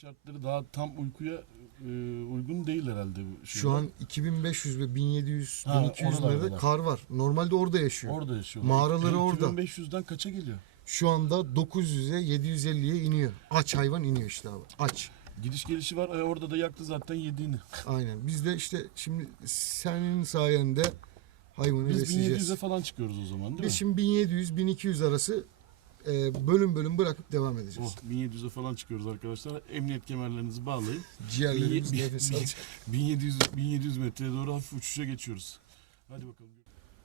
şartları daha tam uykuya e, uygun değil herhalde. bu Şu an 2500 ve 1700, Ha, 1200 oralarda. kar var. Normalde orada yaşıyor. orada yaşıyorlar. Mağaraları E, orada. 2500'den kaça geliyor? Şu anda 900'e 750'ye iniyor. Aç hayvan iniyor işte abi. Aç. Gidiş gelişi var. E, orada da yaktı zaten yediğini. Aynen. Biz de işte şimdi senin sayende hayvanı Biz besleyeceğiz. 1700'e falan çıkıyoruz o zaman değil Biz mi? şimdi 1700-1200 arası e, bölüm bölüm bırakıp devam edeceğiz. Oh, 1700'e falan çıkıyoruz arkadaşlar. Emniyet kemerlerinizi bağlayın. Ciğerlerimiz nefes alacak. 1700 1700 metreye doğru hafif uçuşa geçiyoruz. Hadi bakalım.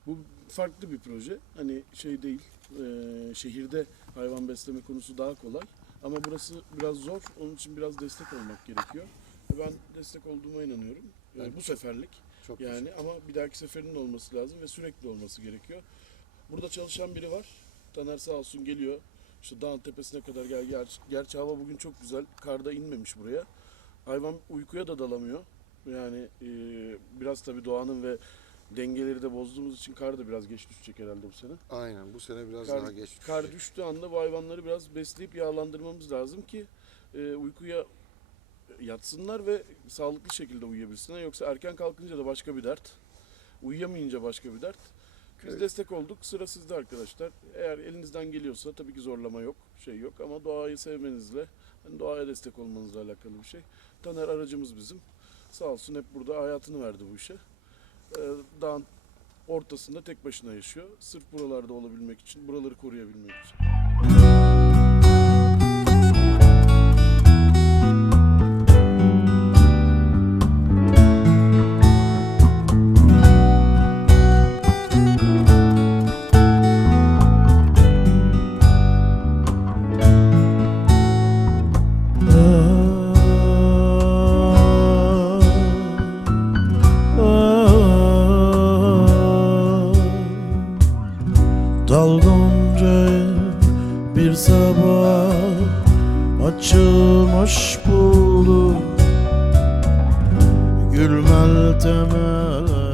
Bu farklı bir proje. Hani şey değil. e, şehirde hayvan besleme konusu daha kolay. Ama burası biraz zor. Onun için biraz destek olmak gerekiyor. Ve Ben destek olduğuma inanıyorum. E, Evet. bu seferlik. Çok Yani ama bir dahaki seferin olması lazım ve sürekli olması gerekiyor. Burada çalışan biri var. Taner sağ olsun geliyor. İşte dağın tepesine kadar gel. Gerçi, gerçi hava bugün çok güzel. Karda inmemiş buraya. Hayvan uykuya da dalamıyor. Yani e, biraz tabii doğanın ve dengeleri de bozduğumuz için kar da biraz geç düşecek herhalde bu sene. Aynen bu sene biraz Kar- daha geç Kar düşecek. düştüğü anda bu hayvanları biraz besleyip yağlandırmamız lazım ki e, uykuya yatsınlar ve sağlıklı şekilde uyuyabilsinler. Yoksa erken kalkınca da başka bir dert. Uyuyamayınca başka bir dert. Biz Evet. destek olduk. Sıra sizde arkadaşlar. Eğer elinizden geliyorsa tabii ki zorlama yok, şey yok ama doğayı sevmenizle, hani doğaya destek olmanızla alakalı bir şey. Taner aracımız bizim. Sağ olsun hep burada hayatını verdi bu işe. Ee, dağın ortasında tek başına yaşıyor. Sırf buralarda olabilmek için, buraları koruyabilmek için. Dalgınca bir sabah açılmış buldu Gül melteme